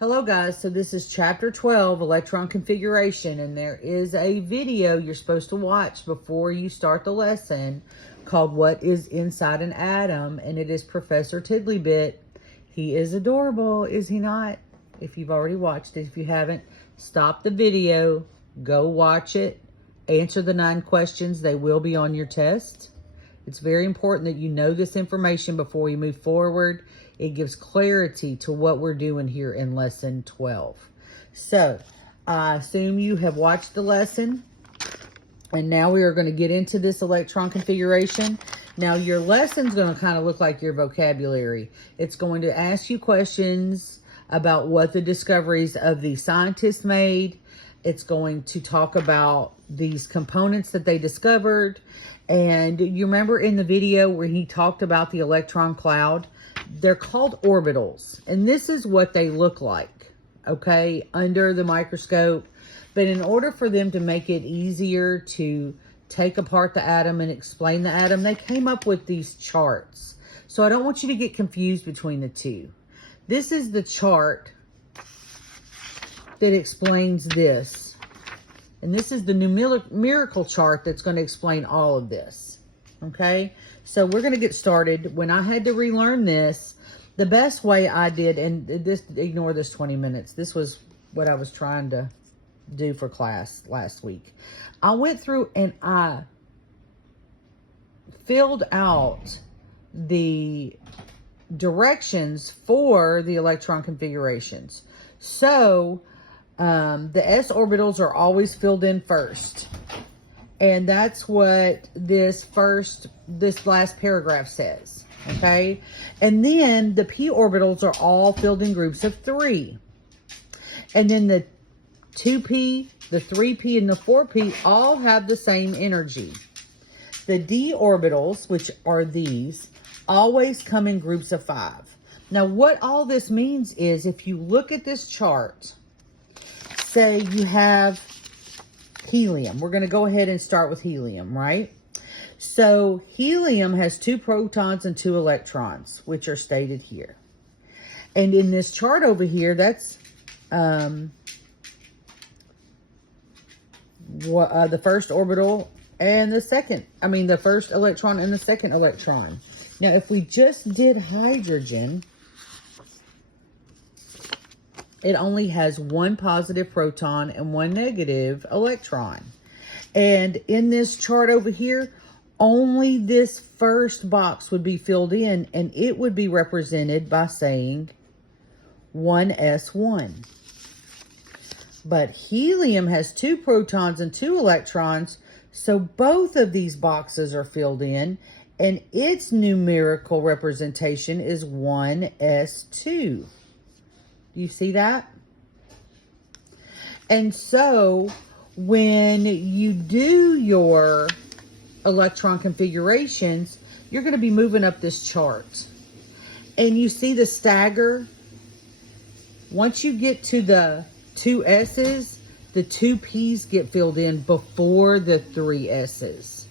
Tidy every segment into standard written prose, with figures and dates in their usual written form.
Hello guys, so this is chapter 12, electron configuration, and there is a video you're supposed to watch before you start the lesson called What is Inside an Atom, and it is Professor Tiddlybit. He is adorable, is he not? If you've already watched it, if you haven't, stop the video, go watch it, answer the 9 questions. They will be on your test. It's very important that you know this information before we move forward. It gives clarity to what we're doing here in lesson 12. So, I assume you have watched the lesson. And now we are going to get into this electron configuration. Now, your lesson's going to kind of look like your vocabulary. It's going to ask you questions about what the discoveries of the scientists made. It's going to talk about these components that they discovered. And you remember in the video where he talked about the electron cloud? They're called orbitals, and this is what they look like, okay, under the microscope. But in order for them to make it easier to take apart the atom and explain the atom, they came up with these charts. So I don't want you to get confused between the two. This is the chart that explains this. And this is the numerical chart that's going to explain all of this. Okay? So we're going to get started. When I had to relearn this, the best way I did, and this, ignore this 20 minutes. This was what I was trying to do for class last week. I went through and I filled out the directions for the electron configurations. So the s orbitals are always filled in first. And that's what this last paragraph says, okay? And then the p orbitals are all filled in groups of 3. And then the 2p, the 3p, and the 4p all have the same energy. The d orbitals, which are these, always come in groups of 5. Now, what all this means is if you look at this chart, say you have helium. We're going to go ahead and start with helium, right? So helium has 2 protons and 2 electrons, which are stated here. And in this chart over here, that's the first orbital and the the first electron and the second electron. Now, if we just did hydrogen, it only has 1 positive proton and 1 negative electron. And in this chart over here, only this first box would be filled in, and it would be represented by saying 1s1. But helium has 2 protons and 2 electrons, so both of these boxes are filled in, and its numerical representation is 1s2. You see that? And so when you do your electron configurations, you're going to be moving up this chart. And you see the stagger? Once you get to the 2 S's, the 2 P's get filled in before the 3 S's.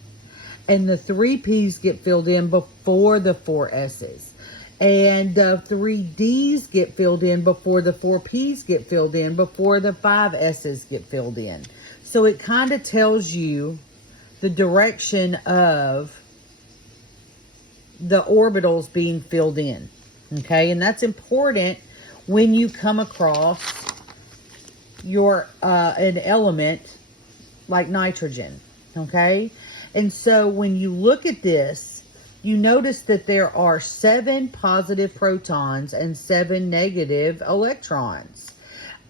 And the 3 P's get filled in before the 4 S's. And the 3 D's get filled in before the 4 P's get filled in, before the 5 S's get filled in. So it kind of tells you the direction of the orbitals being filled in. Okay, and that's important when you come across your an element like nitrogen. Okay, and so when you look at this, you notice that there are 7 positive protons and 7 negative electrons.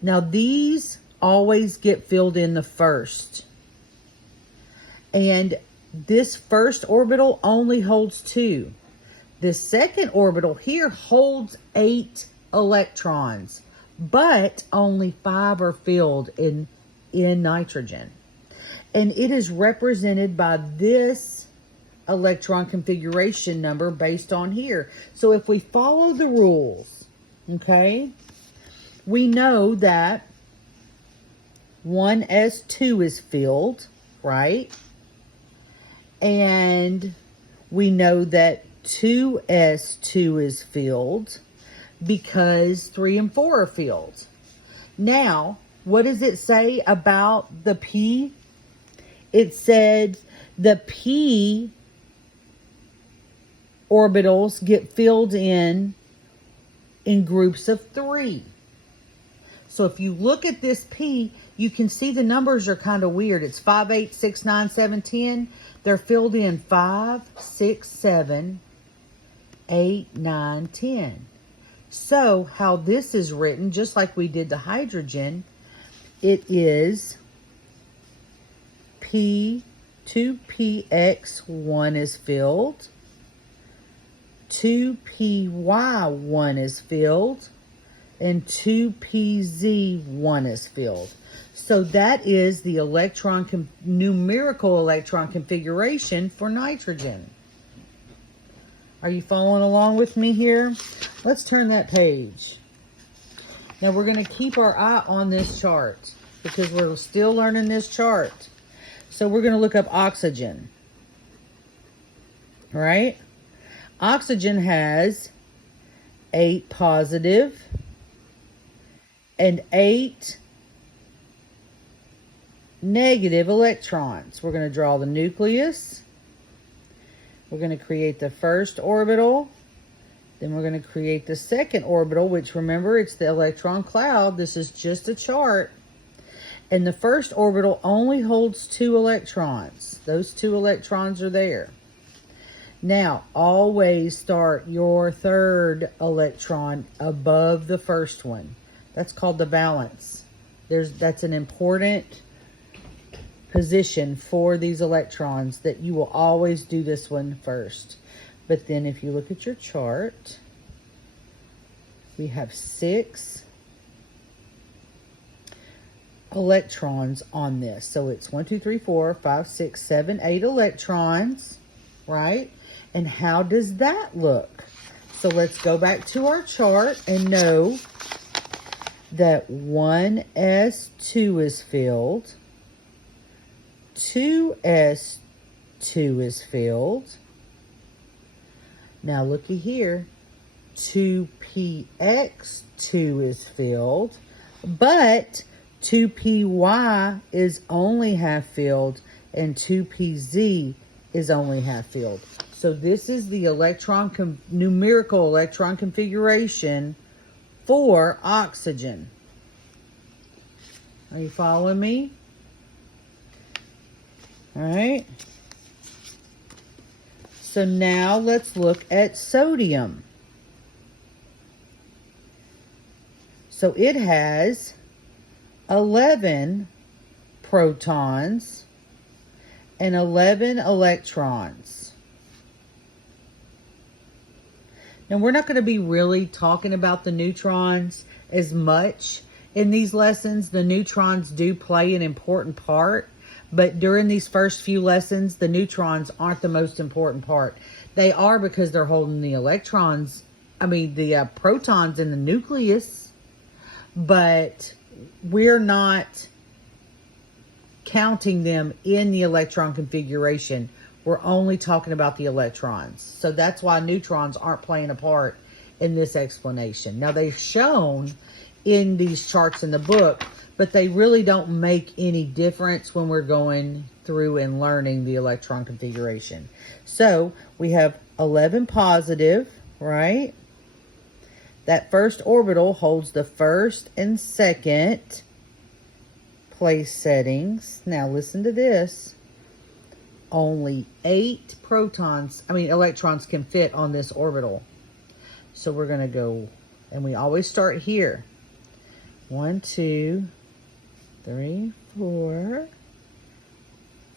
Now, these always get filled in the first. And this first orbital only holds 2. The second orbital here holds 8 electrons, but only 5 are filled in nitrogen. And it is represented by this electron configuration number based on here. So if we follow the rules, okay, we know that 1s2 is filled, right? And we know that 2s2 is filled. because 3 and 4 are filled. Now, what does it say about the P? It said the P orbitals get filled in groups of 3. So if you look at this P, you can see the numbers are kind of weird. It's 5, 8, 6, 9, 7, 10. They're filled in 5, 6, 7, 8, 9, 10. So how this is written, just like we did the hydrogen, it is P, 2px, 1 is filled. 2py, 1 is filled. And 2pz, 1 is filled. So that is the numerical electron configuration for nitrogen. Are you following along with me here? Let's turn that page. Now we're going to keep our eye on this chart because we're still learning this chart. So we're going to look up oxygen. All right? Oxygen has 8 positive and 8 negative electrons. We're going to draw the nucleus. We're going to create the first orbital. Then we're going to create the second orbital, which, remember, it's the electron cloud. This is just a chart. And the first orbital only holds 2 electrons. Those 2 electrons are there. Now, always start your third electron above the first one. That's called the valence. That's an important position for these electrons, that you will always do this one first. But then if you look at your chart, we have 6 electrons on this. So it's 1, 2, 3, 4, 5, 6, 7, 8 electrons, right? And how does that look? So let's go back to our chart and know that 1s2 is filled, 2s2 is filled. Now looky here, 2px2 is filled, but 2py is only half filled and 2pz is only half filled. So this is the numerical electron configuration for oxygen. Are you following me? All right. So now let's look at sodium. So it has 11 protons and 11 electrons. Now, we're not going to be really talking about the neutrons as much in these lessons. The neutrons do play an important part, but during these first few lessons, the neutrons aren't the most important part. They are because they're holding the the protons in the nucleus, but we're not counting them in the electron configuration. We're only talking about the electrons. So that's why neutrons aren't playing a part in this explanation. Now, they're shown in these charts in the book, but they really don't make any difference when we're going through and learning the electron configuration. So we have 11 positive, right? That first orbital holds the first and second place settings. Now listen to this. Only 8 electrons can fit on this orbital. So we're going to go, and we always start here. 1, 2, 3, 4,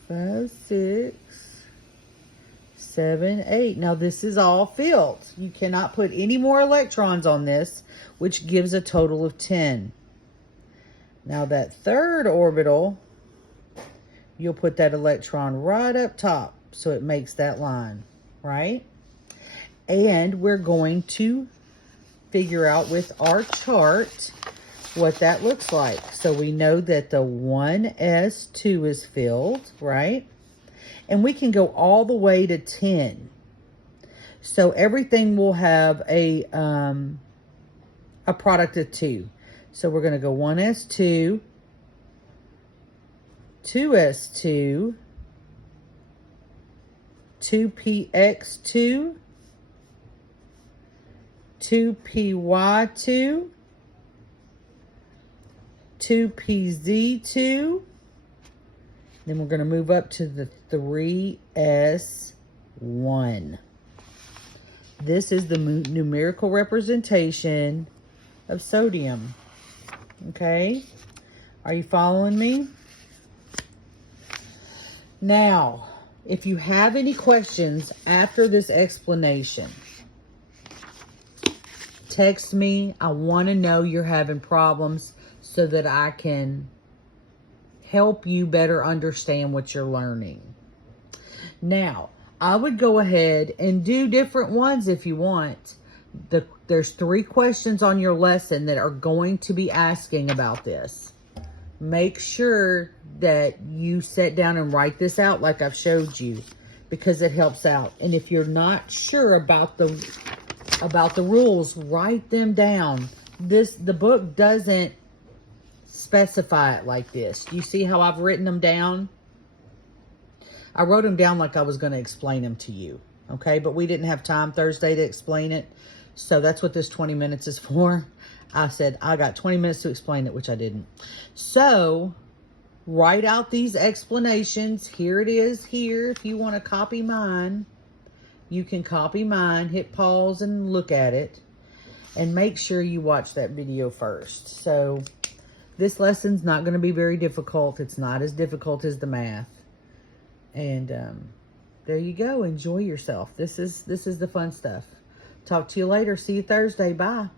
5, 6, 7, 8. Now this is all filled. You cannot put any more electrons on this, which gives a total of 10. Now that third orbital, you'll put that electron right up top, so it makes that line, right? And we're going to figure out with our chart what that looks like. So we know that the 1s2 is filled, right? And we can go all the way to 10. So everything will have a a product of 2. So we're going to go 1s2, 2s2, 2px2, 2py2, 2pz2. Then we're going to move up to the 3s1. This is the numerical representation of sodium. Okay? Are you following me? Now, if you have any questions after this explanation, text me. I want to know you're having problems so that I can help you better understand what you're learning. Now, I would go ahead and do different ones if you want. There's 3 questions on your lesson that are going to be asking about this. Make sure that you sit down and write this out like I've showed you, because it helps out. And if you're not sure about the rules, write them down. The book doesn't specify it like this. Do you see how I've written them down? I wrote them down like I was going to explain them to you. Okay, but we didn't have time Thursday to explain it. So that's what this 20 minutes is for. I said I got 20 minutes to explain it, which I didn't. So write out these explanations. Here it is here. If you want to copy mine, you can copy mine. Hit pause and look at it. And make sure you watch that video first. So this lesson's not going to be very difficult. It's not as difficult as the math. And there you go. Enjoy yourself. This is the fun stuff. Talk to you later. See you Thursday. Bye.